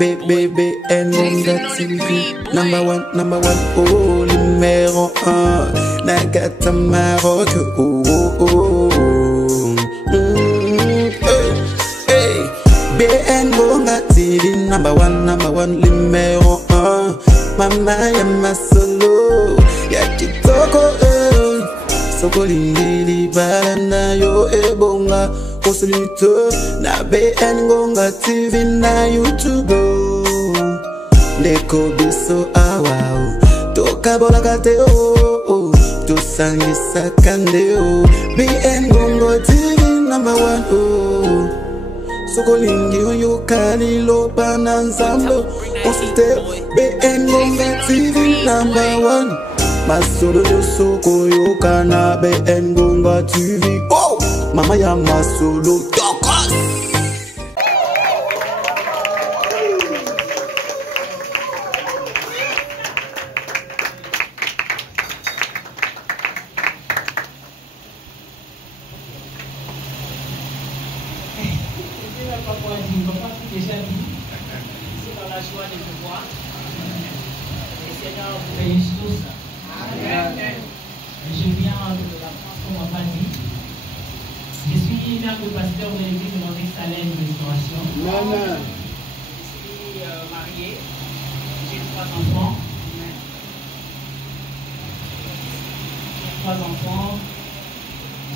BBN TV. Number one, oh, numéro 1. Nagata Maroc, oh, oh, oh. Hey, BN Gonga TV. Number one, numéro 1. Mama ya masolo, ya kitoko, soko lingili balana yo ebonga. Kosulito na BN Gonga TV na YouTube. Ndeko biso awao toka bola kate oh to sangisa kande oh. BN Gonga TV number 1 oh. Soko lingi yo kali lo bananzambo. Konsulte BN Gonga TV number 1. Masolo yo soko yo kana BN Gonga TV oh. Mama ya masolo tokos. Je viens de la France comme on m'a dit. Je suis mère de pasteur de l'église de Notre-Salem de Restauration. Je suis mariée. J'ai 3 enfants.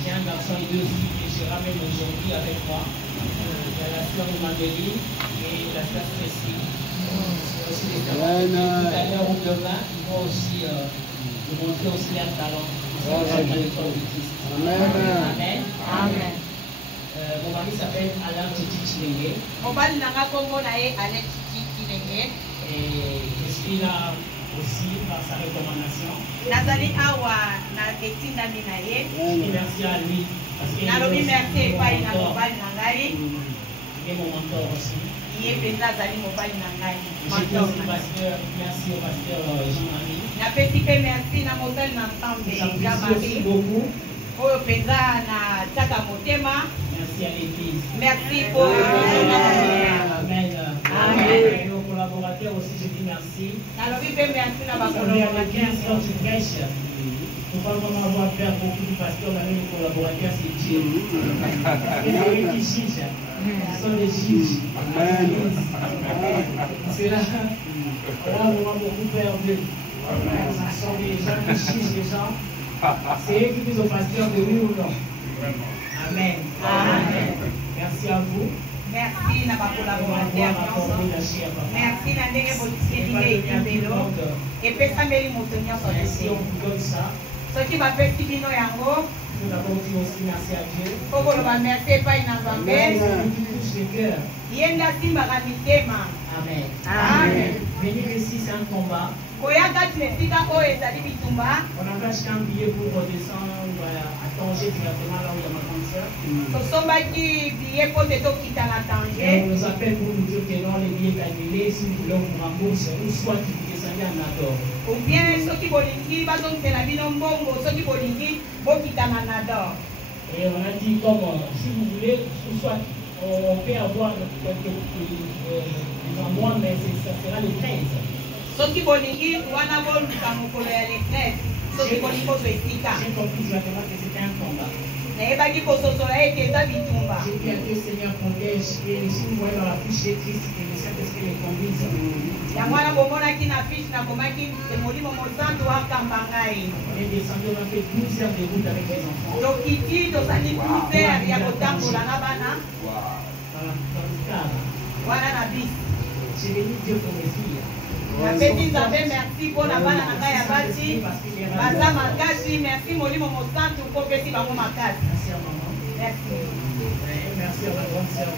J'ai un garçon et 2 filles que je ramène aujourd'hui avec moi. Il y a la sœur de Madeline et la sœur Cécile. Aussi les tout à l'heure ou demain, ils vont aussi montrer aussi leur talent. Amen. Amen. Amen. Mon mari s'appelle Alain Titi Chilenge. Et je suis là aussi par sa recommandation. Et merci à lui. Parce qu'il est mon mentor aussi. Merci au pasteur Jean-Marie. J'apprécie beaucoup. Merci à l'église. Merci pour Amen. Et aux collaborateurs aussi, je dis merci. Quand tu prêches, il ne faut pas vraiment avoir peur beaucoup du pasteur, mais les collaborateurs, c'est Dieu. Et c'est eux qui jugent. Ce sont les juges. C'est là, on a beaucoup peur d'eux. Ce sont des gens qui jugent les gens. C'est eux qui disent au pasteur de oui ou non. Amen. Amen. Merci à vous. Merci na collaborateur. Merci na ndenge botieli ebelo. Epesa mbeli moto nyonso si on vous donne ça. Soki bapesi bino yango. Nous avons dit aussi merci à Dieu. Okoloba merci epai na Nzambe. Yenda simbaka mitema. Amen. Amen. Venir ici, c'est un combat. On a acheté un billet pour redescendre à Tanger, directement là où il y a ma grande sœur. On nous appelle pour nous dire que non, les billets sont annulés, si nous voulons vous rembourser, ou soit que vous descendez en Nador. Ou bien ceux qui bolingi, c'est la vie non-bongo, ceux qui bolingi, en Nador. Et on a dit comme si vous voulez, soit on peut avoir quelques endroits, mais ça sera le 13. Ceux qui bolingi, wana bol kamukolo ya le 13. Ceux qui bolingi ko esika. J'ai compris exactement que c'était un combat. Na ebaki ko sosola ete eza bitumba. J'ai dit à Dieu Seigneur protège et si vous voyez dans la fiche écrite que le Saint-Esprit les conduise. Ya mwana bomona ki na fiche na komaki molimo mosantu akamba ngai. On est descendu, on a fait 12 heures de route avec les enfants. Donc ici tozali 12 heures ya kotambola na bana. Dans le cadre. Wana na bis. J'ai béni Dieu pour mes filles. Merci pour la bana na ya basi. Baza makasi, merci molimo mosantu ko pesi bango makasi. Merci à maman. Merci. Merci à ma grande sœur.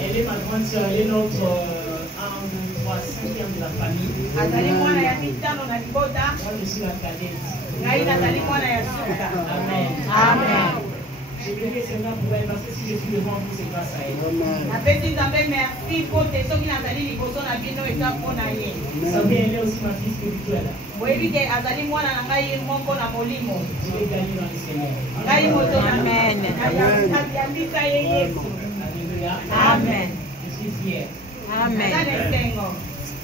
Elle est ma grande sœur, elle est notre 1, 2, 3, 5e de la famille. Azali mwana ya mitano na libota. Moi je suis la cadette. Ngai nazali mwana ya suka. Amen. Amen. J'ai béni le Seigneur pour elle parce que si je suis devant vous, c'est grâce à elle. Napesi Nzambe merci pour te soki nazali liboso na bino eza mpona ye. Vous savez, elle est aussi ma fille spirituelle. Boyebi te azali mwana na ngai moko na molimo. Je l'ai gagné dans le Seigneur. Ngai moto na amen. Ayambisa ye Yesu. Alléluia. Amen. Je suis partir fiers. Amen.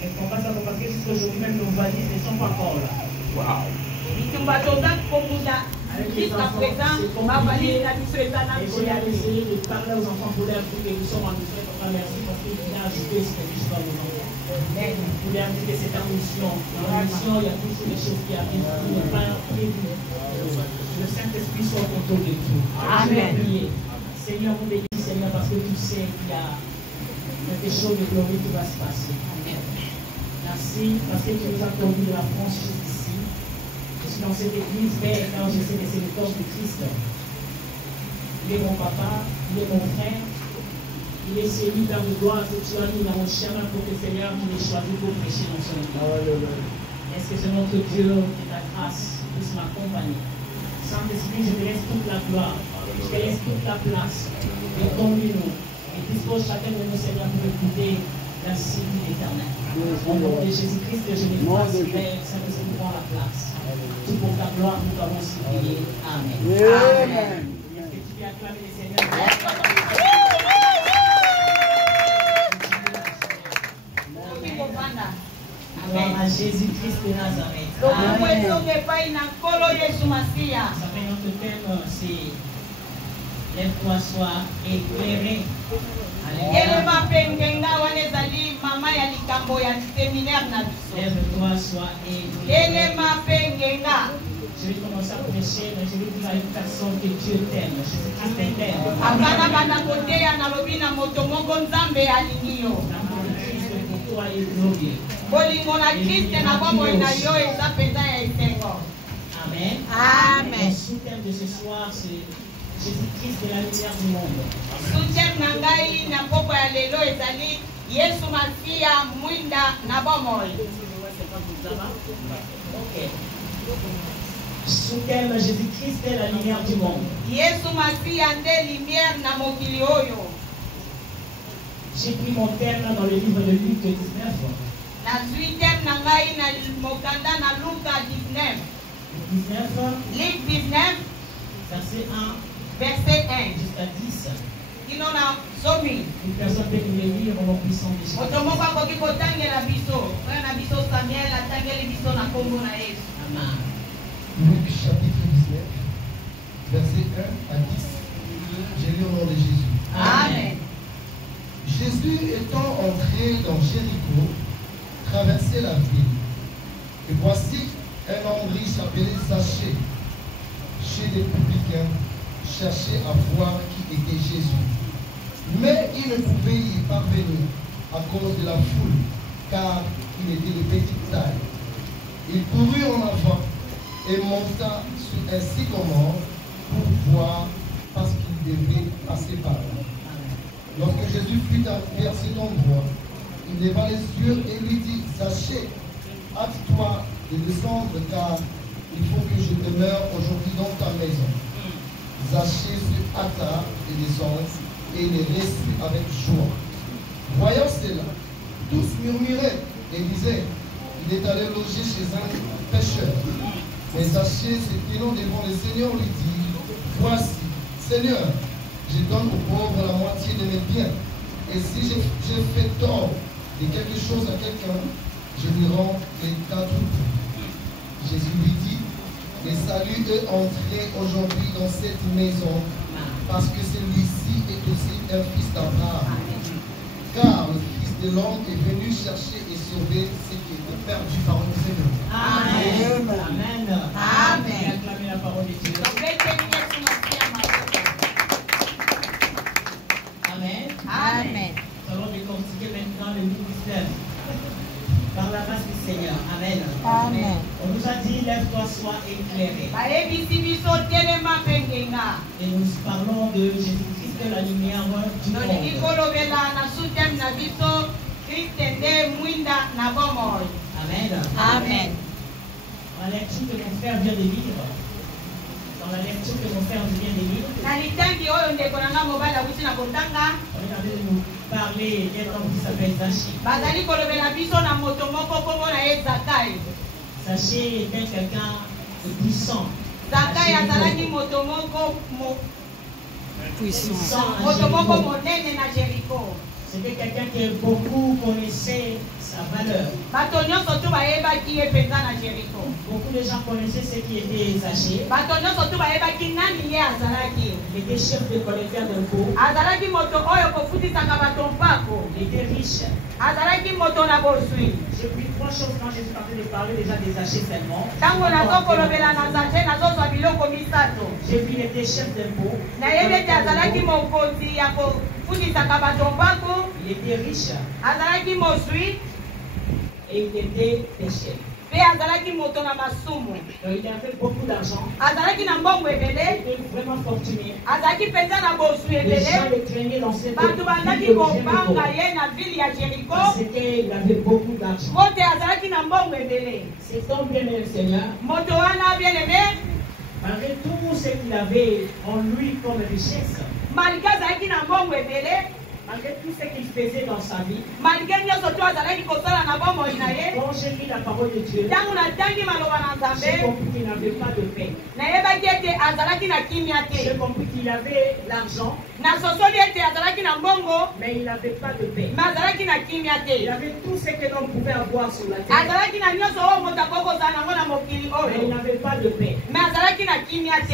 Et qu'on va savoir parce que jusqu'aujourd'hui même nos valises ne sont pas encore là. Wow. Avec les enfants, c'est compliqué. Et j'ai essayé de parler aux enfants pour leur dire que nous sommes en Israël. Merci parce qu'il a ajouté ce que je parle aux enfants. Pour leur dire que c'est ta mission. Dans la mission, il y a toujours des choses qui arrivent. Il n'est pas prévu. Le Saint-Esprit soit au contrôle de tout. Amen. Seigneur, vous bénis, Seigneur, parce que tu sais qu'il y a quelque chose de glorieux qui va se passer. Merci parce que tu nous as conduits de la France jusqu'ici. Je suis dans cette église, mais quand je sais que c'est le corps de Christ. Il est mon papa, il est mon frère, il est celui dans le doigt que tu as mis dans mon chemin pour que Seigneur tu l'aies choisi pour prêcher dans son église. Est-ce que c'est notre Dieu qui ta grâce puisse m'accompagner? Saint-Esprit, je te laisse toute la gloire, je te laisse toute la place, et conduis-nous, et dispose chacun de nous, Seigneur, pour écouter la cité de l'Éternel. Au nom de Jésus-Christ, je n'ai pas Père, Saint-Esprit, prends la place. Tout pour ta gloire, nous t'avons supplié. Amen. Amen. Est-ce que tu peux acclamer le Seigneur? Gloire à Jésus-Christ de Nazareth. Amen. Ça fait notre thème, c'est lève-toi, sois éclairé. Lève-toi, sois éclairé. Je vais commencer à prêcher, mais je vais dire à une personne que Dieu t'aime. Jésus-Christ t'aime. L'amour de Christ pour toi est glorieux. Amen. Amen. Le sous-thème de ce soir, c'est Jésus-Christ de la lumière du monde. Ok. Sous-thème Jésus-Christ est la lumière du monde. J'ai pris mon thème dans le livre de Luc 19. Luc 19, Verset 1 verset 1 jusqu'à 10. Une personne peut nous les lire en puissant des choses. Amen. Luc chapitre 19, verset 1 à 10. J'ai lu au nom de Jésus. Amen. Jésus étant entré dans Jéricho, traversait la ville. Et voici un homme riche appelé Zachée, chez les publicains, cherchait à voir qui était Jésus. Mais il ne pouvait y parvenir à cause de la foule, car il était de petite taille. Il courut en avant et monta sur un sycomore pour voir, parce qu'il devait passer par là. Lorsque Jésus fut arrivé à cet endroit, il leva les yeux et lui dit, Zachée, hâte-toi de descendre, car il faut que je demeure aujourd'hui dans ta maison. Zachée se hâta de descendre et les reçut avec joie. Voyant cela, tous murmuraient et disaient, il est allé loger chez un pêcheur. Mais Zachée, se tenant devant le Seigneur, lui dit, voici, Seigneur, je donne aux pauvres la moitié de mes biens. Et si j'ai fait tort de quelque chose à quelqu'un, je lui rends les 4 points. Jésus lui dit, le salut est entré aujourd'hui dans cette maison, parce que celui-ci est aussi un fils d'Abraham. Car le Fils de l'homme est venu chercher et sauver ce qui était perdu par le Seigneur. Amen. Amen. Amen. Acclamez la parole de Dieu. Amen. Amen. Nous allons décortiquer maintenant le ministère par la grâce du Seigneur. Amen. Amen. On nous a dit, lève-toi, sois éclairé. Et nous parlons de Jésus-Christ de la lumière du monde. Amen. Amen. Dans la lecture que mon frère vient de lire, on avait nous parler d'un homme qui s'appelle Zachée. Zachée était quelqu'un de puissant. C'était quelqu'un qui beaucoup connaissait sa valeur. Beaucoup de gens connaissaient ce qui était Zaché. Il était chef de collecteur d'impôts. Il était riche. J'ai pris 3 choses quand je suis en train de parler déjà des Zaché seulement. J'ai vu qu'il était chef d'impôts. Il était riche. Et il était péché. Donc il avait beaucoup d'argent. Il était vraiment fortuné. Les gens le craignaient dans cette ville parce qu'il avait beaucoup d'argent. C'est donc bien le Seigneur. Malgré tout ce qu'il avait en lui comme richesse, malgré tout ce qu'il faisait dans sa vie, quand j'ai lu la parole de Dieu, j'ai compris qu'il n'avait pas de paix. J'ai compris qu'il avait l'argent, mais il n'avait pas de paix. Il avait tout ce que l'on pouvait avoir sur la terre, mais il n'avait pas de paix. Ça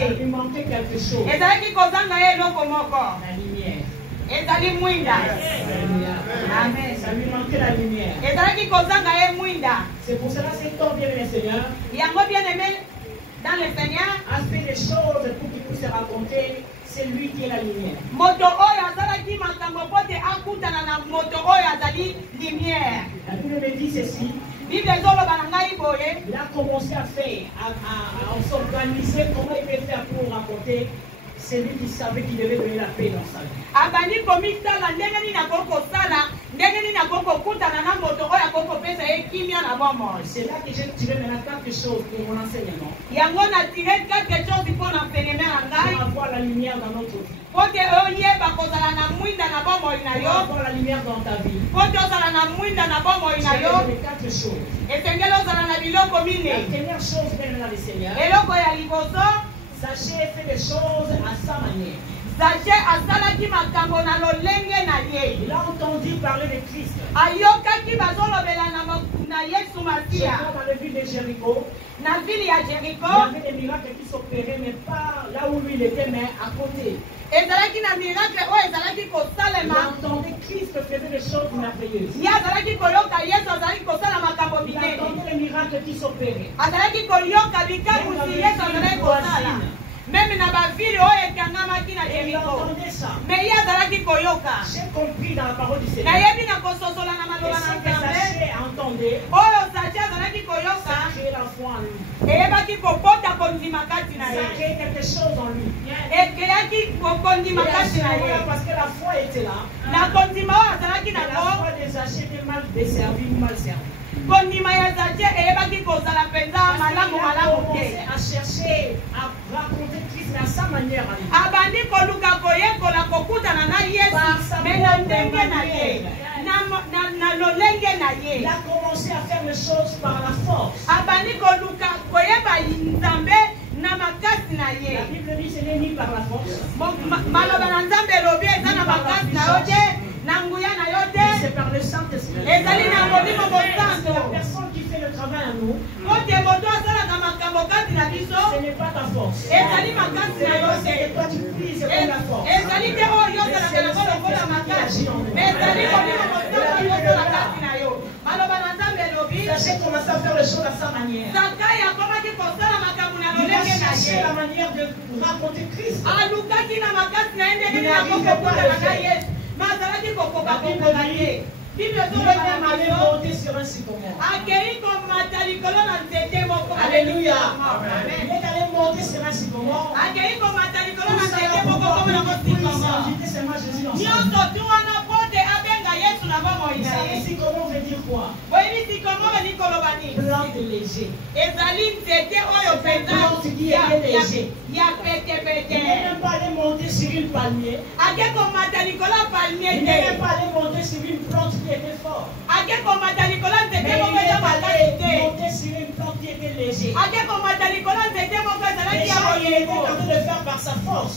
lui manquait quelque chose. La lumière. Amen. Ça lui manquait la lumière. C'est pour cela que c'est ton bien-aimé Seigneur a fait des choses pour qu'il puisse se raconter. C'est lui qui est la lumière. La Bible me dit ceci. Il a commencé à faire, à s'organiser, comment il peut faire pour raconter. C'est lui qui savait qu'il devait donner la paix dans sa vie. C'est là que j'ai tiré maintenant quelque chose pour mon enseignement. Pour avoir la lumière dans notre vie. Pour avoir la lumière dans ta vie. Je vais donner 4 choses. La première chose, bien là, le Seigneur. Zaché fait des choses à sa manière. Il a entendu parler de Christ. Dans la ville de Jéricho, il y avait des miracles qui s'opéraient, mais pas là où lui il était, mais à côté. Il entendait Christ faisait des choses merveilleuses. Il entendait les miracles qui s'opéraient. Même dans la ville, il entendait ça. J'ai compris dans la parole du Seigneur. Et ce que Zaché entendait, ça crée la foi en lui. Ça crée quelque chose en lui. Parce que la foi était là. La foi de Zaché était mal desservie ou mal servie. Il a commencé à chercher à raconter Christ à sa manière. Il a commencé à faire les choses par la force. La Bible dit ce n'est ni par la force. C'est par le Saint-Esprit. La personne qui fait le travail à nous, ce n'est pas ta force. C'est que toi tu puisses comme la force. Zaché commence à faire les choses à sa manière. Il a cherché la manière de raconter Christ. Il n'arrivait pas à le faire. Il est même allé monter sur un sycomore. Alléluia. Il est allé monter sur un sycomore. Sycomore veut dire quoi? Plante léger. Plante qui est léger. Il n'est même pas allé monter sur une palmier. Il n'est même pas allé monter sur une plante qui était forte. Mais il est allé monter sur une plante qui était légère. Les gens, il était en train de le faire par sa force.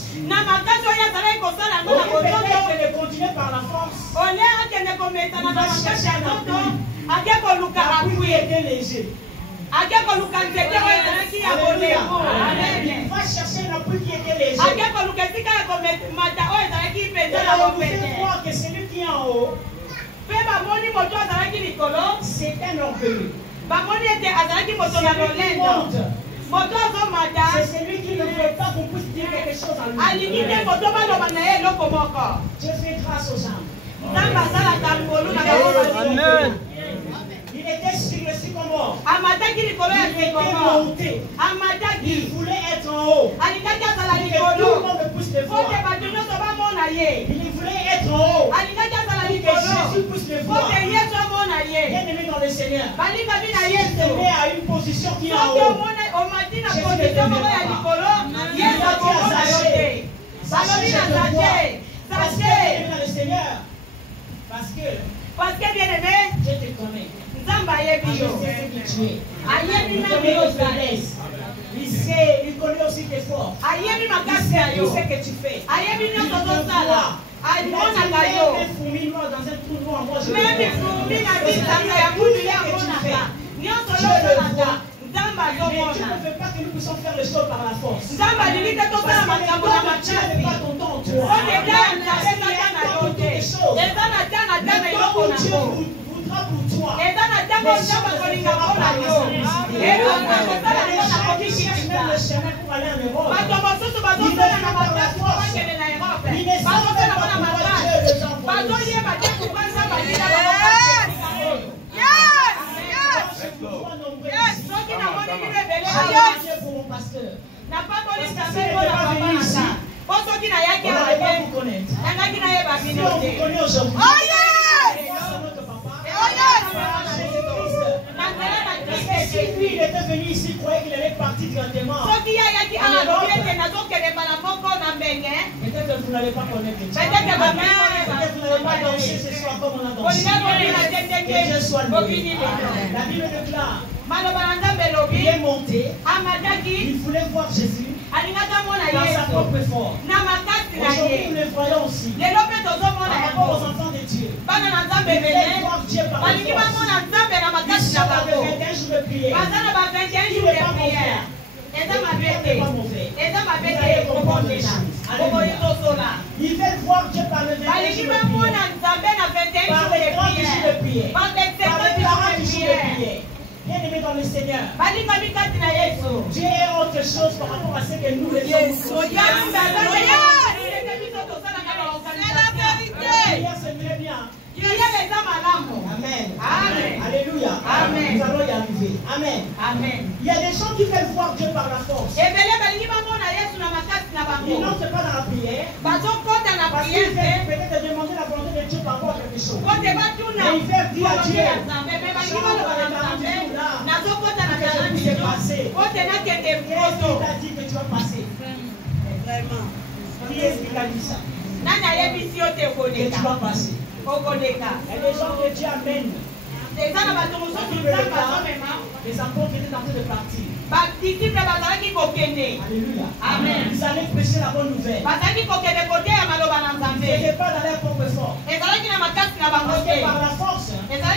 Au lieu de continuer par la force, léger. Va chercher un appui qui était léger. Vous voir que celui qui est en haut, c'est un orgueilleux. C'est celui qui ne veut pas qu'on puisse dire quelque chose à lui. Dieu fait grâce aux âmes. Amen. Il était sur le sycomore. Il était monté. Il voulait être en haut. Que tout le monde puisse le voir. Il voulait être en haut. Que Jésus puisse le voir. Bien aimé dans le Seigneur. Si tu te mets à une position qui est en haut, parce que bien aimé, je te connais. Je sais ce que tu es. Il connaît nos faiblesses. Il connaît aussi tes forces. Il sait tout ce que tu fais. Il te voit. Il a dit un fourmi noir dans un trou noir. Moi je le vois. Il sait tout ce que tu fais. Dieu le voit. Mais Dieu ne veut pas que nous puissions faire les choses par la force. Parce que Dieu n'est pas ton temps en toi. Dieu toutes les choses. Le temps où Dieu voudra pour toi. Les gens ne fera pas la simplicité. Les gens qui cherchent même le chemin pour aller en Europe, ils ne le font par la force. Ils ne savent pas pourquoi Dieu les envoie. Dieu pour mon pasteur. Parce que si il n'est pas venu ici, on ne va pas vous connaître. Si on vous connaît aujourd'hui, c'est notre papa. Parce que si lui il était venu ici, il croyait qu'il allait partir directement. Peut-être que vous n'allez pas connaître Dieu. Peut-être que vous n'allez pas danser ce soir comme on a dansé. Que Dieu soit loué. La Bible déclare. Il est monté. Il voulait voir Jésus dans sa propre forme. Aujourd'hui, nous le voyons aussi. Par rapport aux enfants de Dieu. Il voulait voir Dieu par la force. Il sort avec 21 jours de prière. Il n'est pas mauvais. Il n'est pas mauvais. Vous allez comprendre les choses. Alléluia. Il veut voir Dieu par le 21 jours de prière. Par les 30 jours de prière. Par les 40 jours de prière. Bien aimé dans le Seigneur. Dieu est autre chose par rapport à ce que nous les hommes. C'est la vérité. C'est très bien. Amen. Amen. Alléluia. Amen. Nous allons y arriver. Amen. Amen. Il y a des gens qui veulent voir Dieu par la force. Ils n'entrent pas dans la prière. Parce qu'ils veulent peut-être demander la volonté de Dieu par rapport à quelque chose. Mais ils veulent dire à Dieu. Qu'est-ce qui s'est passé? Qu'est-ce qu'il t'a dit que tu vas passer? Vraiment. Qui est-ce qui t'a dit ça? Que tu vas passer. Il y a des gens que Dieu amène. Les apôtres étaient en train de partir. Alléluia. Amen. Ils allaient prêcher la bonne nouvelle. Ils n'étaient pas dans leur propre force. Parce que par la force, ils ont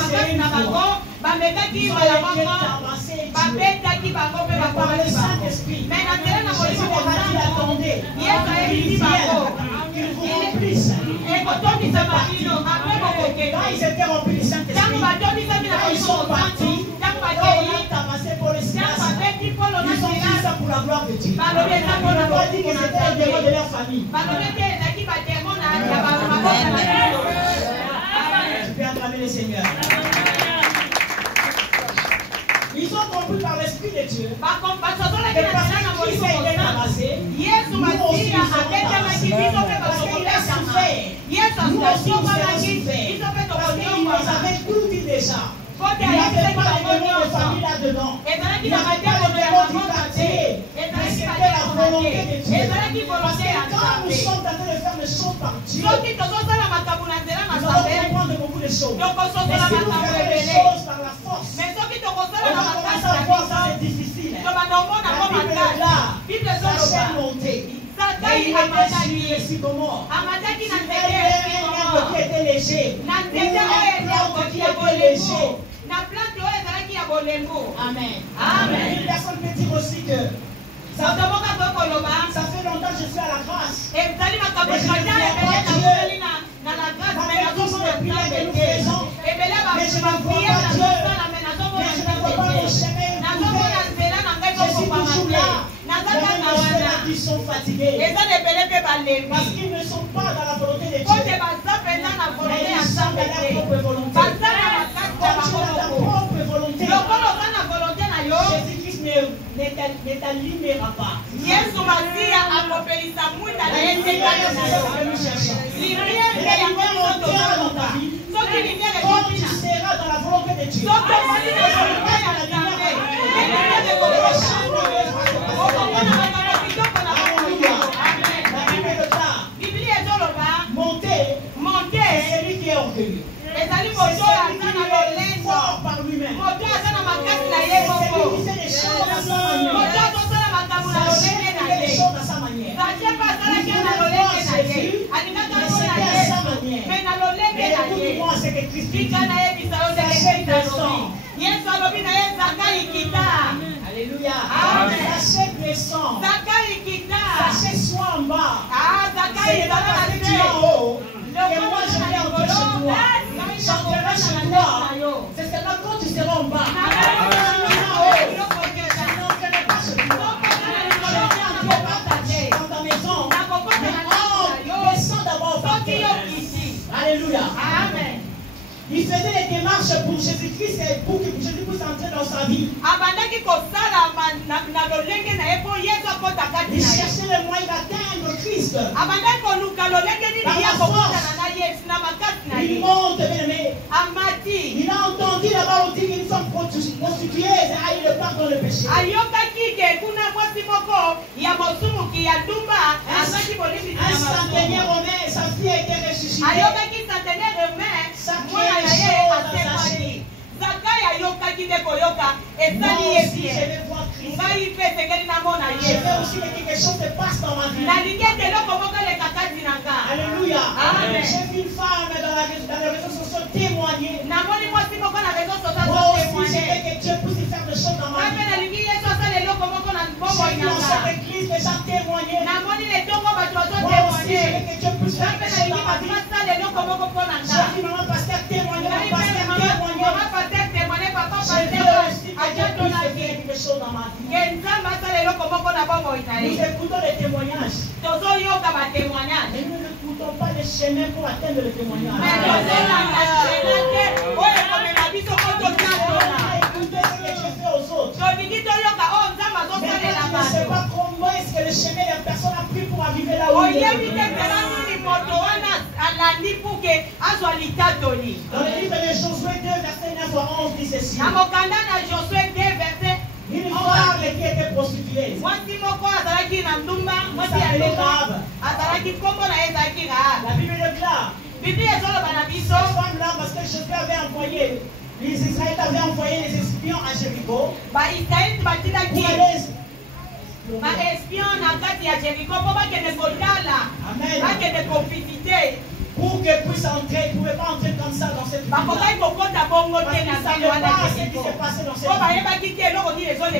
essayé une fois. Ils ont été tabassés. Par le Saint-Esprit, Jésus leur a dit attendez. Qu'ils vous remplissent. Quand ils étaient remplis du Saint-Esprit, quand ils sont partis, on a tabassé pour le silence. Ils ont dit ça pour la gloire de Dieu. Ils n'ont pas dit que c'était un démon de leur famille. Je peux acclamer le Seigneur. Ils ont compris par l'Esprit de Dieu que parce qu'ils ont été tabassés, nous aussi nous serons tabassés. Parce qu'il a souffert. Nous aussi nous serons souffert. Parce qu'il nous avait tout dit déjà. Il n'y avait pas de démon de famille là-dedans. Il n'y avait pas de démon du quartier. Mais c'était la volonté de Dieu. Parce que quand nous sommes en train de faire les choses par Dieu, nous allons comprendre beaucoup de choses. Mais si nous faisons les choses par la force, on va commencer à voir ça, c'est difficile. La Bible est là. Sa chaîne montée. Et il était sur le sycomore. arbre qui était léger. Ou un plante qui était léger. Amen. Amen. Une personne peut dire aussi que ça fait longtemps que je suis à la grâce. Mais je ne vois pas Dieu. Mais je ne vois pas Dieu. Mais je ne vois pas mon chemin ouvert. Je suis toujours là. Il y a même des gens qui sont fatigués. Parce qu'ils ne sont pas dans la volonté de Dieu. Mais ils sont dans leur propre volonté. Quand tu es dans ta propre volonté, Jésus-Christ ne t'allumera pas. Quand tu seras dans la volonté de Dieu, monter, c'est celui qui est orgueilleux. C'est celui qui est fort par lui-même. C'est celui qui fait les choses à sa manière. Sachez qu'il fait les choses à sa manière. Il voulait voir Jésus, mais c'était à sa manière. Mais écoute-moi, c'est que Christ dit, sachez que sang. Alléluia. Sachez que sang. Sachez soit en bas. C'est pas parce que tu es en haut que moi je vais entrer chez toi. J'entrerai chez toi. C'est seulement quand tu seras en bas. Je n'entrerai pas chez toi. Je viens entrer dans ta maison. Mais descends d'abord au parterre. Alléluia. Amen. Il faisait les démarches pour Jésus-Christ et pour que Jésus puisse entrer dans sa vie. Il cherchait le moyen d'atteindre Christ. Il monte, bien-aimé. Il a entendu là-bas on dit qu'une femme prostituée a eu le pardon le péché. Un centenaire romain, sa fille a été ressuscitée. Ça crée les choses à sa chair. Moi aussi, je vais voir Christ. Je veux aussi que quelque chose se passe dans ma vie. Alléluia. J'ai vu une femme dans les réseaux sociaux témoigner. Moi aussi, je veux que Dieu puisse faire des choses dans ma vie. J'ai vu dans cette église les gens témoigner. Moi aussi, je veux que Dieu puisse faire des choses dans ma vie. J'ai vu maman pasteur témoigner, mon pasteur témoigner. Je veux aussi que Dieu puisse faire quelque chose dans ma vie. Nous écoutons les témoignages. Mais nous n'écoutons pas les chemins pour atteindre le témoignage. Écoutez ce que Dieu fait aux autres. Mais tu ne sais pas comment est-ce que le chemin de la personne a pris pour arriver là où il est. Dans le livre de Josué 2, verset 9 à 11, dit ceci. Une femme qui était prostituée. La Bible déclare. Cette femme-là, parce que Josué avait envoyé, les Israélites avaient envoyé les espions à Jéricho. Pour qu'elle puisse entrer, ils ne pouvaient pas entrer comme ça dans cette ville. Parce qu'ils ne savaient pas ce qui s'est passé dans cette ville.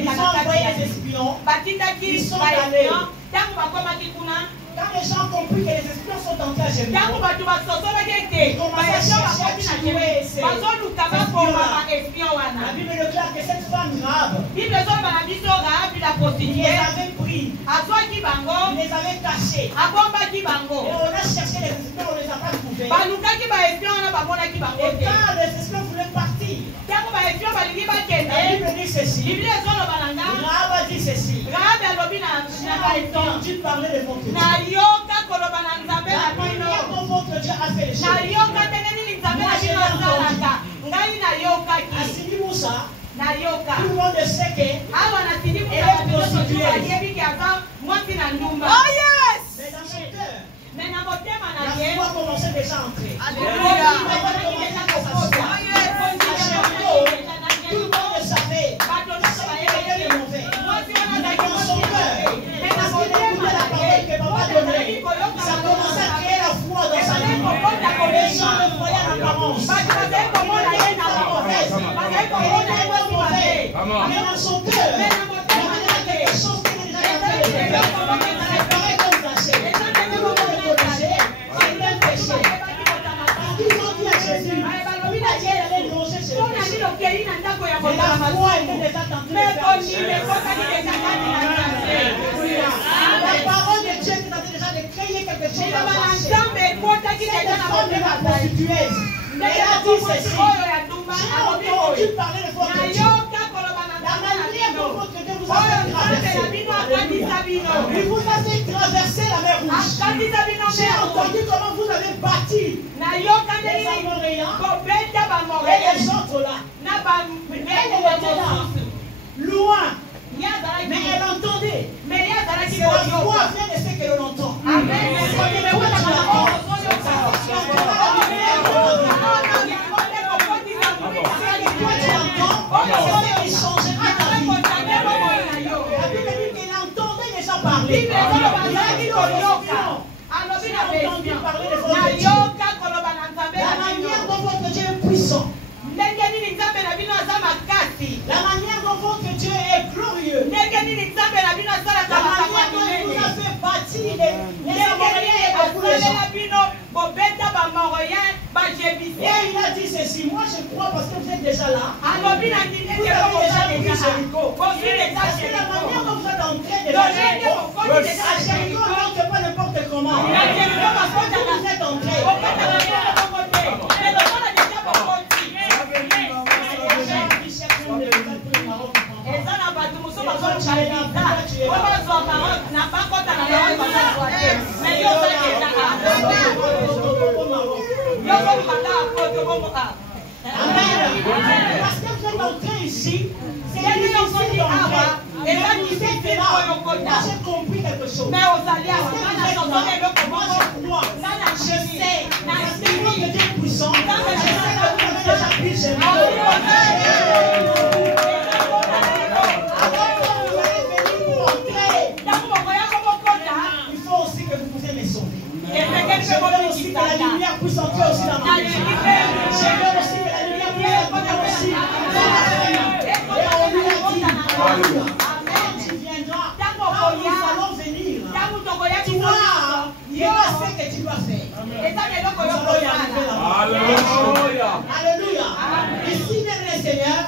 Ils ont envoyé les espions. Ils sont allés. Quand les gens ont compris que les espions sont entrés à Jéricho, ils commençaient à chercher à tuer ces espions-là. La Bible déclare que cette femme grave, il les avait pris, il les avait cachés. Et on a cherché les espions, on ne les a pas trouvés. Et quand les espions voulaient partir, la Bible dit ceci. Rahab a dit ceci. J'ai entendu parler de votre Dieu. La manière dont votre Dieu a fait les choses. Moi, je l'ai entendu. Assini Moussa, tout le monde sait qu'elle est prostituée. Oh yes! Mais dans son cœur, la foi commençait déjà à entrer. Alléluia. Tout le monde le savait. Ça avait le mauvais. Mais dans son cœur, parce qu'il écoutait la parole que papa donnait, ça commençait à créer la foi dans sa vie. spiritueuse. Elle a dit ceci. J'ai entendu parler de votre Dieu. La manière dont votre Dieu vous a fait traverser. Il vous a fait traverser la mer Rouge. J'ai entendu comment vous avez bâti les Amoréens et les autres là. Elle était là, loin. Mais elle entendait. C'est la foi vient de ce que l'on entend. Amen. La manière dont votre Dieu est puissant. La manière dont votre Dieu est glorieux. La manière dont il vous a fait bâtir les Amoréens et beaucoup les gens. Et il a dit ceci, moi je crois parce que vous êtes déjà là. Vous avez déjà pris Jéricho. Parce que la manière dont vous êtes entré déjà à Jéricho, on n'entre pas n'importe comment. Parce que vous êtes entré. Amen. Parce que vous êtes entré ici, c'est difficile d'entrer. Et là, vous êtes là. Moi, j'ai compris quelque chose. Moi, je crois. Je sais. Parce que vous êtes puissant. Je sais que vous avez déjà pris chez moi. Avant que vous allez venir pour entrer, il faut aussi que vous pouvez me sauver. Je veux aussi que la lumière puisse entrer aussi dans ma vie. Je veux aussi que la lumière puisse entrer aussi dans ma famille. Et on lui a dit, quand tu viendras, quand nous allons venir, toi, il y a ce que tu dois faire. Nous allons y arriver là-bas. Alléluia. Ici, même le Seigneur,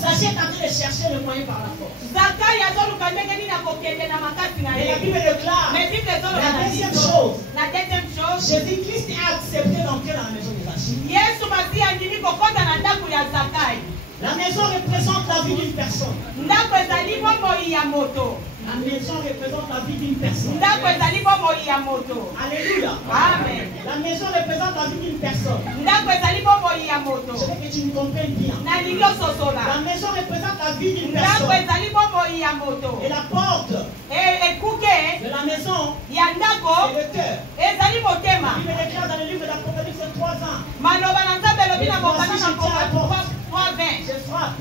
sachez en train de chercher le moyen par la force. Et la Bible déclare la deuxième chose, Jésus-Christ a accepté d'entrer dans la maison de Zachée. La maison représente la vie d'une personne. La maison représente la vie d'une personne. Alléluia. Amen. La maison représente la vie d'une personne. Je veux que tu me comprennes bien. La maison représente la vie d'une personne. Et la porte de la maison, c'est le cœur. Il me déclare dans le livre d'Apocalypse 3 ans. Je frappe.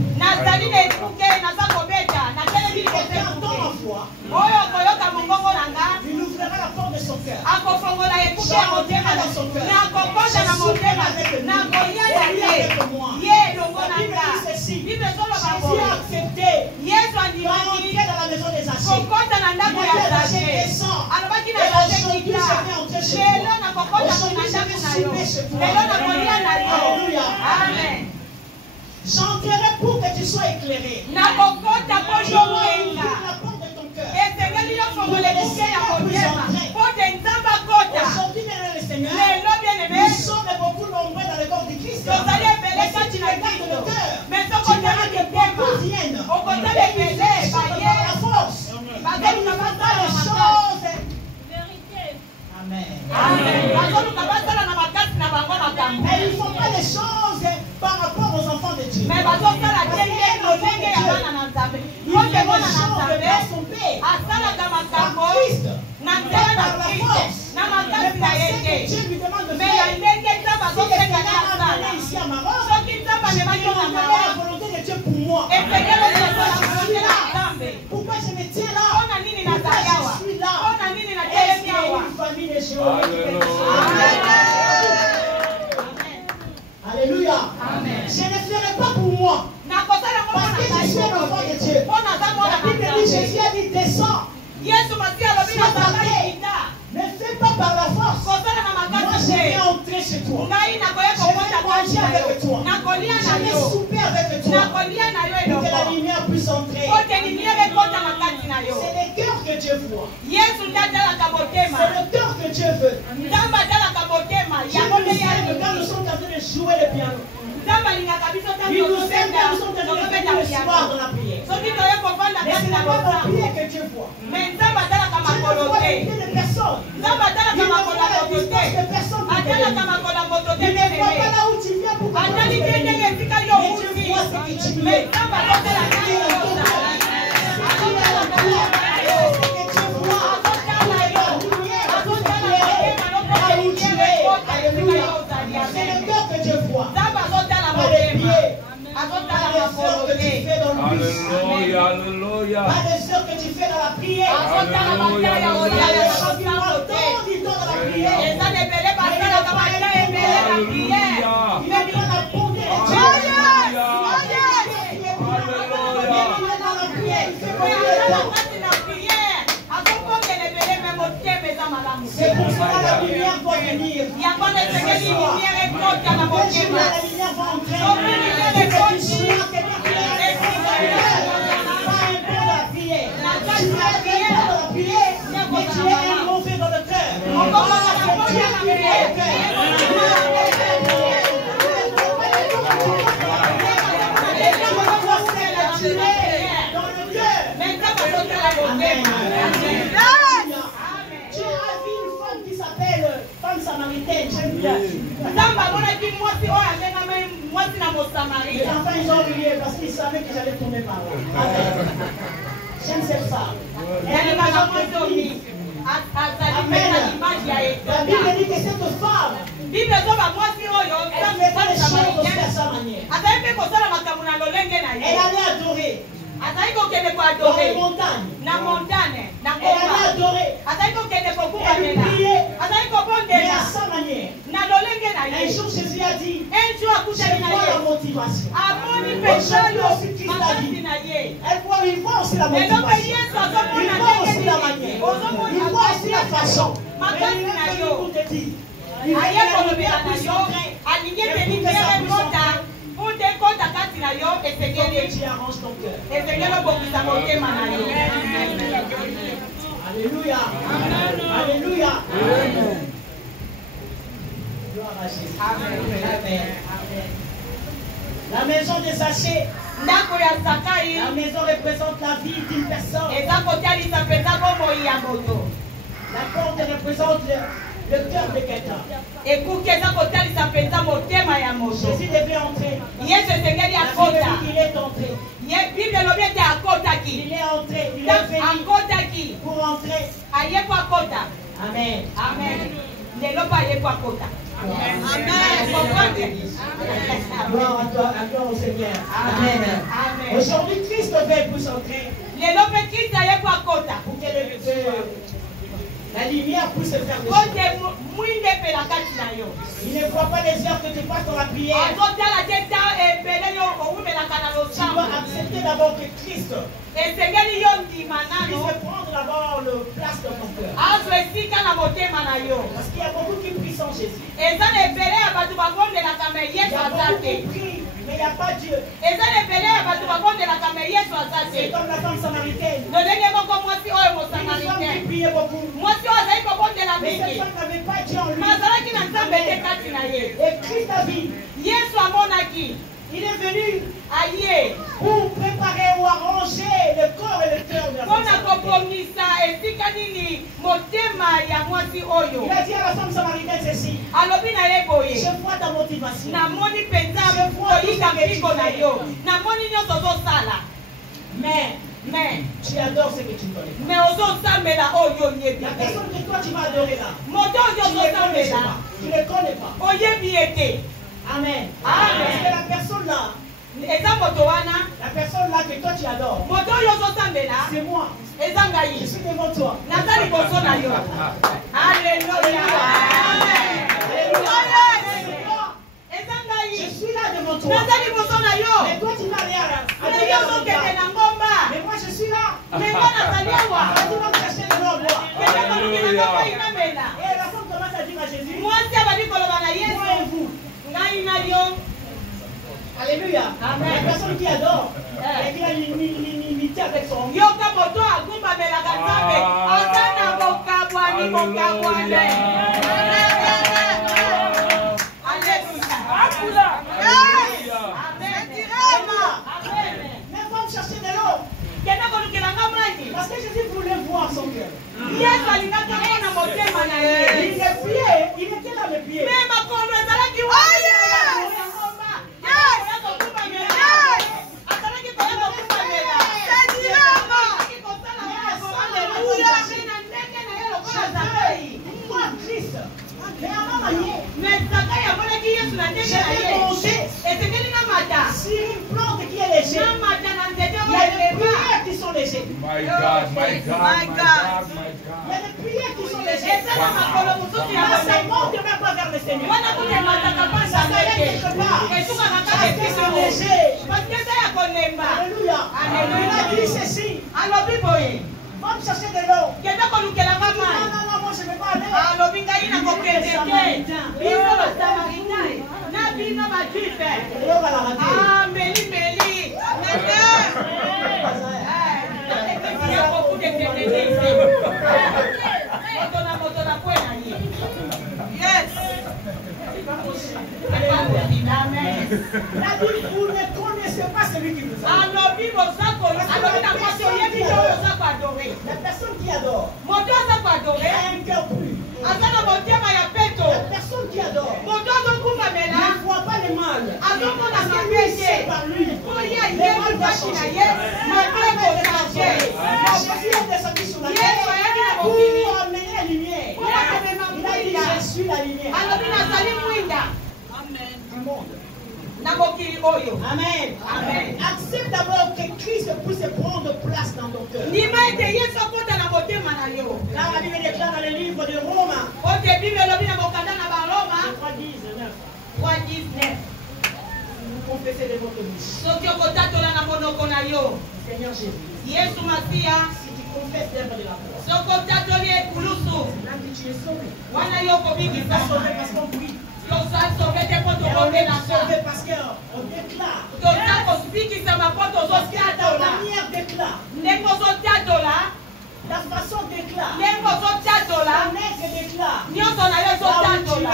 Il ouvrira la porte de son cœur. J'entrera dans son cœur. Jésus a accepté d'entrer dans la maison des Zachée. Et aujourd'hui, je vais entrer chez toi. Aujourd'hui, je vais souper chez toi. Alléluia. Amen. J'entrerai pour que tu sois éclairé. Je vais ouvrir la porte de ton cœur. Aujourd'hui, le Seigneur, nous sommes beaucoup nombreux dans le corps du Christ. Mais si tu regardes le cœur, tu verras que beaucoup viennent. Et ils sont par la force. Et ils ne font pas les choses. Amen. Et ils ne font pas les choses par rapport aux enfants de Dieu. Mais pourquoi je me tiens là? Pourquoi je suis là? Est-ce qu'il y a une famille de Jéhovah? Alléluia. Amen. Je ne ferai pas pour moi. Parce que je suis un enfant de Dieu. La Bible dit, Jésus a dit, descends. Ne fais pas par la force. Moi, je vais entrer chez toi. Je vais manger avec toi. Je vais souper avec toi. Pour que la lumière puisse entrer. C'est le cœur que Dieu voit. C'est le cœur que Dieu veut. Quand nous sommes en train de jouer le piano, il nous aime quand nous sommes en train de faire le soir dans la prière. Mais ce n'est pas dans la prière que Dieu voit. Dieu ne voit les pieds de personne. Il ne voit la distance de personne. Il ne voit pas là où tu viens pour mais Dieu voit ce que tu es. C'est le cœur que Dieu voit. Pas les pieds. Alléluia, alléluia. Pas les heures que tu fais dans la prière. Alléluia, Il dans la prière. Il alléluia. est dans la bonté de Dieu. C'est pour cela que la lumière doit venir. La lumière va entrer. Mais tu es un mauvais dans le cœur. Samaritaine, j'aime bien. Les enfants, ils ont oublié parce qu'ils savaient que j'allais tomber par là. Amen. J'aime cette femme. Elle m'a jamais. La Bible dit que cette femme, elle faisait les choses aussi à sa manière. Elle allait adorer. Dans les montagnes. Elle allait adorer. Elle priait. Mais à sa manière. Un jour, Jésus a dit, je vois la motivation. Aujourd'hui aussi, Christ a dit, il voit aussi la motivation. Il voit aussi la manière. Il voit aussi la façon. Mais il est venu pour te dire, il veut que la lumière puisse entrer. Et pour que ça puisse entrer, il faut que tu arranges ton cœur. Alléluia. Alléluia. Gloire à Jésus. Amen. La maison des sachets. La maison représente la vie d'une personne. La porte représente le cœur de quelqu'un. Jésus devait entrer. Il est entré. Il est entré. Il est venu pour entrer. Amen. Amen. Gloire à toi, gloire au Seigneur. Amen. Aujourd'hui, Christ veut pour entrer. Pour que la lumière puisse se faire dessus. Il ne voit pas les heures que tu passes dans la prière. Tu dois accepter d'abord que Christ puisse prendre d'abord le place dans ton cœur. Parce qu'il y a beaucoup qui prient sans Jésus. Il y a beaucoup qui prient, mais il n'y a pas Dieu. C'est comme la femme samaritaine. Une femme qui priait beaucoup. Mais cette femme n'avait pas Dieu en lui. Et Christ a vu. Il est venu pour préparer ou arranger le corps et le cœur de la femme samaritaine. Il a dit à la femme samaritaine ceci. Je vois ta motivation. Je vois tout ce que tu fais. Mais tu adores ce que tu connais. La personne que toi tu vas adorer là, tu ne connais pas. Amen. Parce que la personne là, que toi tu adores, c'est moi. Je suis devant toi. Alléluia. Je suis là devant toi. Mais toi tu n'as rien là. Mais moi je suis là. Tu vas me chercher de l'eau à boire. Et la femme commence à dire à Jésus, moi et vous. Alléluia. La personne qui adore, elle qui a une unité avec son Dieu. Mais avant manier, Mais Zaka y a volé qui est sur la tête. je vais manger Et c'est quel mata. sur une plante qui est légère. Non mata nan tete Il y a des prières qui sont légères. My God, my God, my God, my Il y God. a des prières qui sont Et légères. ça la makolo mususu ya Là, ça volé. monte même pas vers le Seigneur. Wana kule mata kapasa Ça s'arrête ndeke. quelque part. Et tout Parce kaka que epi c'est na léger. Parce que ça ya kolemba. Alléluia. Alléluia. Il a dit ceci. Alobi boye. Va me chercher de l'eau. Kende kolukela Non, mama. non, moi je ne vais pas aller. Alobi ngai na kokende te. Bino basamaritain. Na bino bajuife. L'eau va la rater. Ah, Meli, Meli. Il y a beaucoup de ténèbres ici. Yes. Amen. Il a dit, vous ne connaissez pas celui qui vous a. Alobi bozako, alobi na mwasi oyebi te oyo oza koadore. La personne qui adore, Moto aza il koadore. a un cœur pur. Aza na motema ya peto. La personne qui adore Moto azokumbamela. ne voit pas le mal. Azomona Parce que mabe lui, te. c'est par lui. Oya Le ye mal va mobaki na changer. ye. Mabe kochanger. Jésus est descendu sur la Yesu terre ayaki na mokili. pour amener la lumière. Pour akomema Il a dit, mwinda. je suis la lumière Alobi nazali mwinda. du monde. Na mokili oyo. Amen. Amen. Accepte d'abord que Christ puisse prendre place dans ton cœur. Ndima ete Yesu akota na motema na yo. Car la Bible déclare dans le livre de Rome, Ote Bible elobi na mokanda na Baroma 3:19, 3:19. vous confessez de votre bouche. Soki okotatola na monoko na yo. Seigneur Jésus, Yesu Masiya, si tu confesses l'œuvre de la croix, soki otatoli ekulusu, là que tu es sauvé. wana yo On n'est pas sauvé parce kobikisama. qu'on prie. Toza sauve te po Et on est tokobelaka. sauvé parce qu'on déclare. Toza kobikisama po Parce que ta tozotatola. manière déclare. Ndenge ozotatola, Ta façon déclare. ndenge ozotatola, Ta maître déclare. nyonso na yo ezotatola.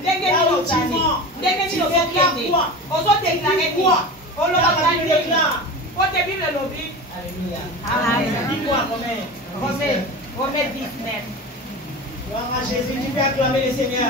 Ndenge nini ozali, ndenge nini ozokende, ozodeklare nini, olobaka nini. Ote Bible elobi. Alléluia. Amen. Dis-moi, Romain. Romains 19. Gloire à Jésus, tu peux acclamer le Seigneur.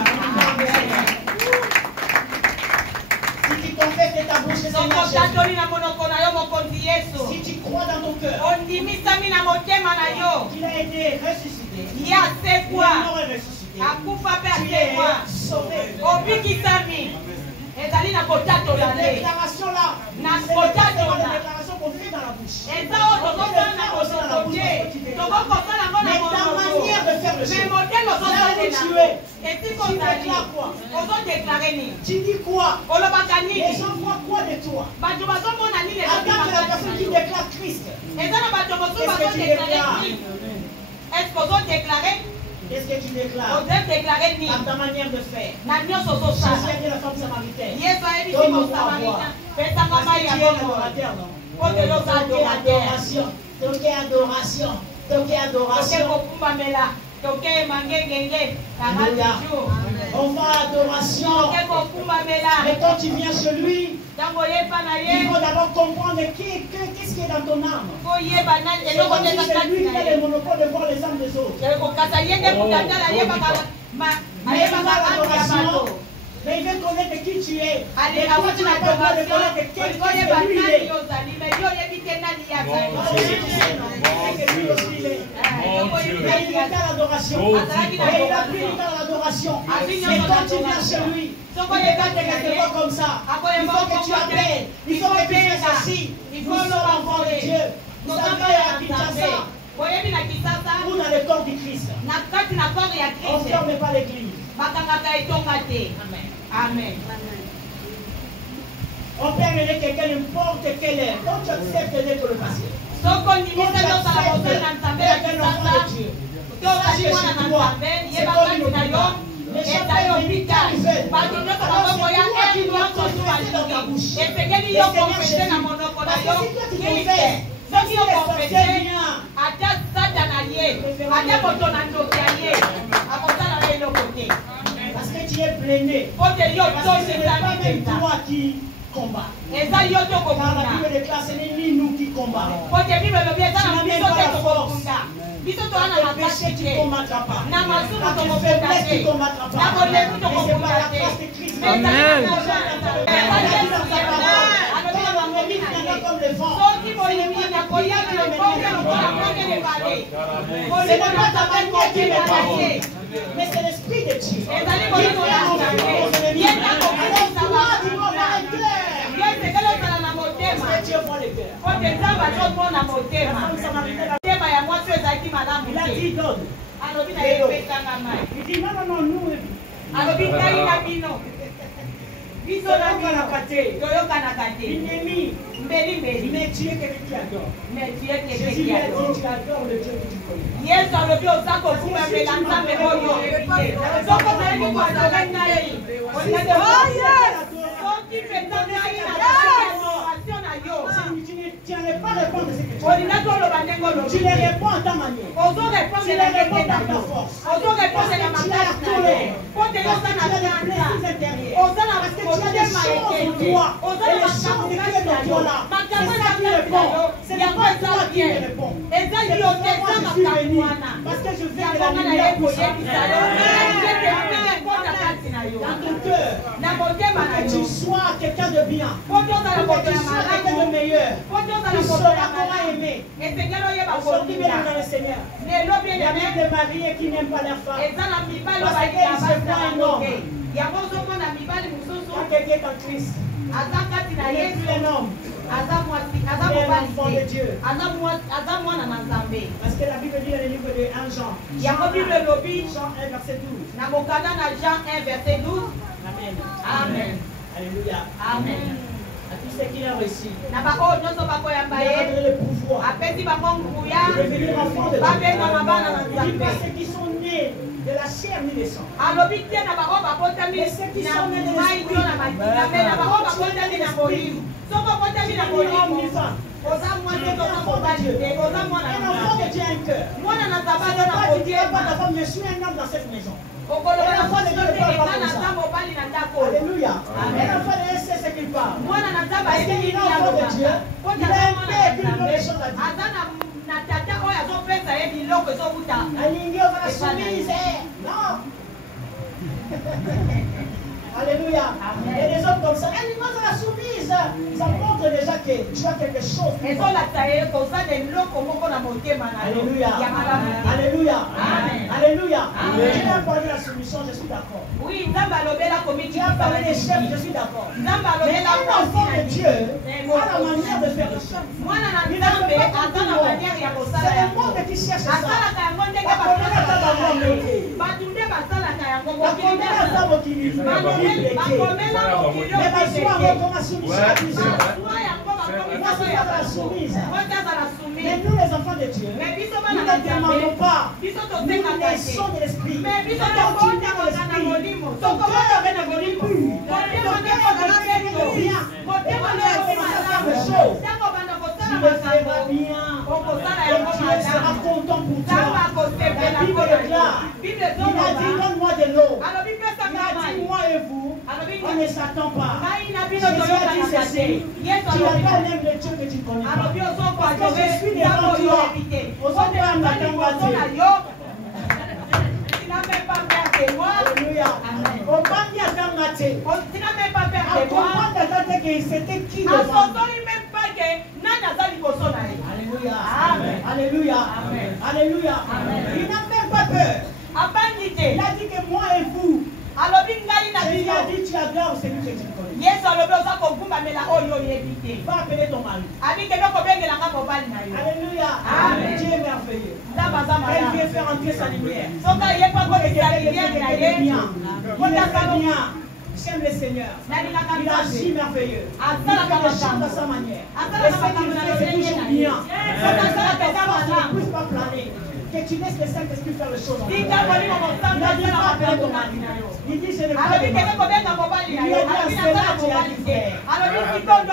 Si tu confesses de ta bouche le Seigneur Jésus, Sokotatoli na monoko na yo mokonzi Yesu. si tu crois dans ton cœur Ondimisami na motema na yo. qu'il a été ressuscité, Ye il est asekwa. mort et ressuscité, Akufa pe tu es asekwa. sauvé. Obikisami. Ezali na kotatola Cette nde. déclaration-là, Na c'est la kotatola. déclaration qu'on fait dans la bouche. Eza oyo tozosala na monoko te. Tokokosala ngo na Mais ta monoko. manière de faire le Mais chant, modele là où ozosalela tu ngo. es, Esika tu ozali. déclares quoi? Ozodeklare nini? Tu dis quoi? Olobaka Les nini? gens voient quoi de toi? Bato bazomona nini Attends que la personne qui ezobimaka? déclare Christ. Eza na bato mosusu Qu'est-ce que tu bazodeklare déclares? nini? Est-ce que ozodeklare? Qu'est-ce que tu déclares? Ozodeklare nini? Par ta manière de faire. Na nyonso Jésus ozosala. a dit à la femme samaritaine. Yesu ayebisi Donne-moi à mosamarita. boire. Pesanga Parce mai que ya tu es un bomoi. adorateur, non? Ote yo oza adorateur. Adoration. Toke adoration. Toke Toke adoration. kokumbamela. Toke mangengenge. Alléluia. 40 jours. On va à adoration. Toke kokumbamela. Mais quand tu viens chez lui, Ntango oyeba na il ye. faut d'abord comprendre qu'est-ce qui est dans ton âme. Koyeba nani C'est eloko comme si nde c'est lui kati qui na a ye. le monopole de voir les âmes des autres. kokasa ye nde kutandala ayebaka Mais il ayebaka va à ami ya l'adoration. bato. Mais il veut connaître qui tu es. Ali Et toi, tu awuti n'as na pas le droit de adoration. connaître qu'est-ce Okoyeba que lui il nani est. ozali me yo oyebi te nani ye Toi azali. aussi, tu sais, non? C'est que lui aussi il est. Mais il est à l'adoration. Oh, Azalaki na Et il a adoration. pris dans l'adoration. Azwi Mais nyonso quand tu na viens chez adoration. lui, Soko il ne yeba va te te voir comme ça. Il faut que tu appelles. Il faut que tu fasses ceci. Il Nous faut sommes enfants de Dieu. Nous sommes à Kinshasa. boyebi na Kinshasa Nous dans le corps du Christ. na kati na corps ya On ne Christ ferme pas l'église. bakangaka etonga te. Amen. On peut amener quelqu'un n'importe quelle heure. Quand tu acceptes d'être le pasteur. Soko Quand tu ndimisa nyosala mosali na nzambe ya acceptes d'être un enfant Kinshasa. de Dieu. Te ozali mwana na nzambe yeba kati na yo ezali hôpital. Bato nyonso bazokoya ere nyonso zubalingi. Esengeli yo konfese na monoko na yo Kriste. Soki yo konfese ata sata na ye ata moto na ndoki ya ye akosala na eloko te. Parce que tu es blindé. Po te yo Parce que ce n'est pas tosesami même penza. toi qui combat. Eza yo Car la tokobunda. Bible déclare ce n'est ni nous qui combattons. Po te bible elobi eza na biso te tokobunda. Biso toza na Le makasi péché tu te. ne combattras pas. Na masumu Par tes tokobunda faiblesses tu te. ne combattras Na pas. bolebu Mais c'est par tokobunda la te. grâce de Christ. Mais Amen. eza na Comme le vent. soki bolingi na koyaki lokonge lokola konge lebale. Ce n'est pas ta manière qui est parole, mais c'est l'Esprit de Dieu. Ezali na motema. Motema ya mwasi ezalaki malamu. Il a dit donne. Alobi na yepesanga mai. Il dit non, non, non, nous. Alobi ngai na bino. Biso na Toyokanaka te. Toyokanaka te. Ennemi. Mbeli mbeli. Mais tu es quelqu'un qui adore. Mais tu es quelqu'un Jésus qui lui a adore. dit tu adores le Dieu que tu connais. Yesu alobi oza kokumamela nzambe oyo oyebi te. Soko nayebi koadore ngai. Soki mpenza ngai na adoration na yo. Tu n'allais pas répondre à ce que tu Olinaki oloba ndenge olobi. Tu les réponds à ta manière. Ozo répondre na ndenge na yo. Ozo répondre na makasi na yo. Po te yoza na sanza. Oza na motema ekende. Oza na makambo kasi na yo. Makambo eza kasi na yo. Yango eza bien. Eza yo te eza makambo wana. Yango na ye koyebisa yo. Ete mpe mpona kasi na yo. Dans ton cœur, Na motema na que yo. tu sois quelqu'un de bien. Po toza na Que moto tu ya sois quelqu'un de malamu. meilleur. Po toza na Tu moto sauras ya comment malamu. aimer. Esengeli oyeba Aujourd'hui, bien dans kolinga. le Seigneur. Lelo bien Il y a même aimé. des mariés qui n'aiment pas leur femme. Eza na mibali Parce obalinga qu'elle se basi na voit bango énorme. te. Yango ozomona mibali mosusu Quand quelqu'un est en Christ, aza kati na il n'est Yesu. plus un homme. Aza mwasi, aza Il est mobali l'enfant de te. Dieu. Aza mwana na Nzambe. Parce que la Bible dit dans le livre de 1 Jean. Yango Bible elobi Jean 1 verset 12. na mokanda na Jean 1 verset 12. Amen. Amen. Alléluia. Amen. À tous ceux qui l'ont reçu. Na baoyo nyonso bakoyamba Il a ye. donné le pouvoir Apesi bango nguya. de devenir enfant de Dieu. Babengama bana na Il dit pas Nzambe. ceux qui sont nés de la chair ni des sang. Alobi te na baoyo bakotami na mai to na makila me na baoyo bakotami na molimo. Soko okotami na molimo. Oza mwasi toza mobali te. Oza mwana Un na enfant de Nzambe. Dieu a un cœur. Mwana na Nzambe Ça aza ne na veut pas dire pas ta motema. femme, mais je suis un homme dans cette maison. Okoloba na mwasi te eza na Nzambe mobali na ndako. Alléluia. Un enfant de Dieu sait ce qu'il parle. Mwana na Nzambe Parce ayebi qu'il est nini enfant de Dieu. alobaka. Po Il a taza un mwana père na qui lui donne Nzambe. les choses à dire. Aza na tata oyo azopesa ye biloko ezokuta. Alingi on va la soumise. Non. Alléluia. Il y a des hommes comme ça. Elle dit, moi, ça la soumise. Ça montre déjà que tu as quelque chose. ezolakisa ye koza na eloko moko na motema na yo Alléluia. ya malamu te. Alléluia. Amen. Alléluia. Amen. Tu as parlé de la soumission, je suis d'accord. Oui, nzambe alobela Tu komiki as parlé des chefs, je suis d'accord. nzambe Mais alobela un enfant de Dieu a la manière de faire les choses. mwana na nzambe aza na maniere ya kosala C'est le yango monde qui cherche ça. asalaka yango ndenge Bakomela basalaka bango. bato nde basalaka yango Bakomela za mokili. bakomela mokili Mais bazwa yango koma soumission à Christ. bazwa yango Moi, c'est ça la soumise. bakomisa Mais nous, les enfants de Dieu, mais biso nous bana ne na demandons nzambe pas. biso Nous tosengaka te naissons de l'esprit. mais biso Quand tu nais dans tokotaka na l'esprit, molimo ton cœur est devenu pur. motema Ton nde cœur est kozala devenu peto bien. motema Et nde quand tu ozala vas faire malamu des choses, ntango banda tu kosala le feras makambo bien. okosala Et yango Dieu sera malamu content pour ntango toi. akosepela La Bible mpona yo déclare, bible il a dit, ezoloba donne-moi de l'eau. alobi Il pesanga a dit, mai moi et vous, alobi on ne s'attend pas. ngai na bino Jésus a dit toyokanaka te ceci, yesu tu alobi n'as pas l'aime le Dieu que tu ne connais pas. alobi Parce que ozokoadobe je suis ntango devant toi. oyebi te Ozokoya ozokoa liboso na yo tina même pas faire témoin Alléluia. Amen. On va bien dans ma tête. tina même pas faire On témoin comprend que c'était qui devant. asosoli même pas ke nani aza liboso na ye Alléluia. Amen. Alléluia. Amen. Alléluia. Amen. Il n'a même pas peur. abangi te Il a dit que moi et vous, alobi ngai na et il a bino dit tu adores celui que tu connais. yesu alobi oza kogumbamela oyo oyebi te Va appeler ton mari. abikende kobengelanga mobali na yo Alléluia. Amen. Dieu est merveilleux. nzambe aza Elle malamu vient faire entrer sa lumière. soki ayeba komisa lumière na ye Il a fait bien. J'aime le Seigneur. nalingaka Il agit nzambe merveilleux. Il asalaka fait les choses makambo à sa manière. Et asalaka ce makambo qu'il na fait, c'est lolenge toujours na ye bien. soki asalaka eza Ne malamu puisse pas planer. Que tu laisses le Saint-Esprit faire les choses en toi. tika molimo mosantu Il a dit asala pas appeler makambo ton na mari. yo Il dit je ne pas alobi de kende mari. kobenga mobali na yo alobi nasala mobali te alobi sikondo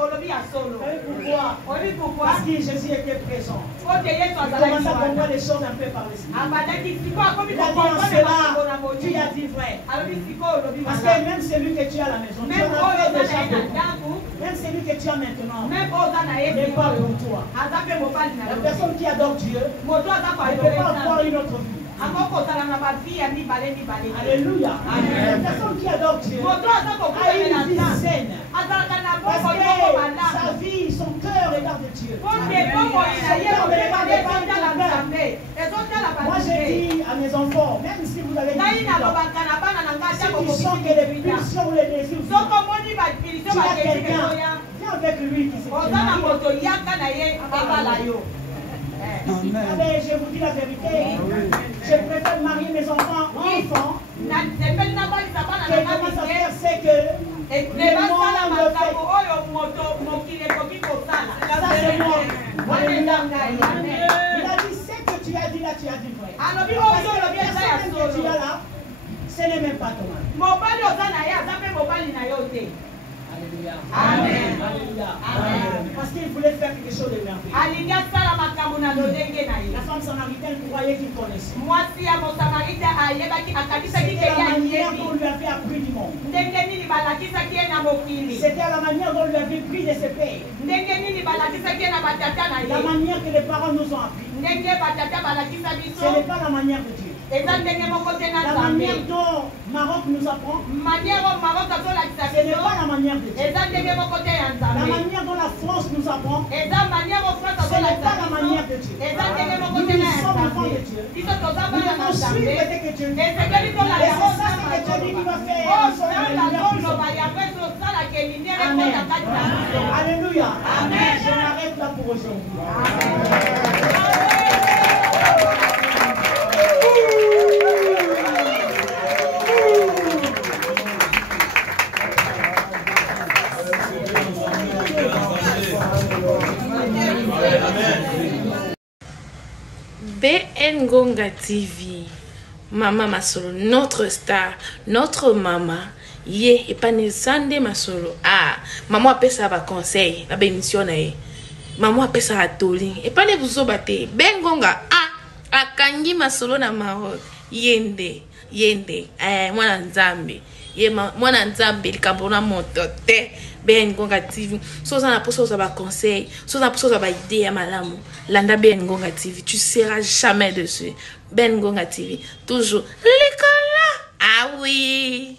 olobi ya solo Vous savez pourquoi? oyebi pourquoi Parce que Jésus était présent. ote yesu Il azalaki commence à wana comprendre les choses un peu par l'esprit. abandaki sikoyo akomi Il a dit en kokomprendre makambo na cela, tu molimo as dit vrai. alobi sikoyo olobi Parce que malamu même celui que tu as à la maison, tu même en oyo as oza déjà na ye na beaucoup. ndako Même celui que tu as maintenant même oyo oza na ye n'est pas sikoyo pour toi. aza mpe mobali na La yo personne qui adore Dieu moto aza ne peut pas avoir koadore une autre vie. akoki kozala na bavi ya mibale mibale te Alléluia. La personne qui adore Dieu moto aza a kokutamela une vie nzambe saine. azalaka na Parce bongo que moko sa malamu vie, son cœur regarde Dieu. po te bomoi na ye motema nde ezotala nzambe ezotala Moi j'ai banzambe dit à mes enfants, même si vous avez ngai 18 ans, nalobaka na bana na ngai si tu sens que les pulsions ou les désirs, soko omoni bapilitio tu as bakesi quelqu'un, koya viens avec lui qui s'est allez, je vous dis la vérité. Je préfère marier mes enfants enfants. Que commence à faire c'est que le monde le fait. Ça c'est moi. Alléluia. Il a dit ce que tu as dit là, tu as dit vrai. Parce que la personne que tu as là, ce n'est même pas ton mari. Alléluia. Amen. Alléluia. Amen. Parce qu'il voulait faire quelque chose de merveilleux. La femme samaritaine croyait qu'il connaissait. C'était la manière dont on lui avait appris du monde. C'était la manière dont on lui avait pris de ses pères. La manière que les parents nous ont appris. Ce n'est pas la manière de Dieu. La manière dont Maroc nous apprend, ce n'est pas la manière de Dieu. La manière dont la France nous apprend, ce n'est pas la manière de Dieu. Nous sommes enfants de Dieu. Nous devons suivre ce que Dieu dit. Et c'est ça que Dieu dit qu'il va faire. Amen. Alléluia. Amen. Je m'arrête là pour aujourd'hui. BN Ngonga TV, Maman Masolo, notre star, notre maman, ye et pas ne sande Masolo. Ah, maman appelle ça va conseil, la bémission na maman appelle ça atoli et pas ne vous obaté. BN Ngonga, ah, akangi Masolo na Maroc, yende, mwana nzambe, mwana nzambe likabona motote. BN Ngonga TV, so ça n'a pas ça va conseil, so ça n'a pas ça va idée à malamu. Landa BN Ngonga TV, tu seras jamais dessus. BN Ngonga TV, toujours l'école là. Ah oui.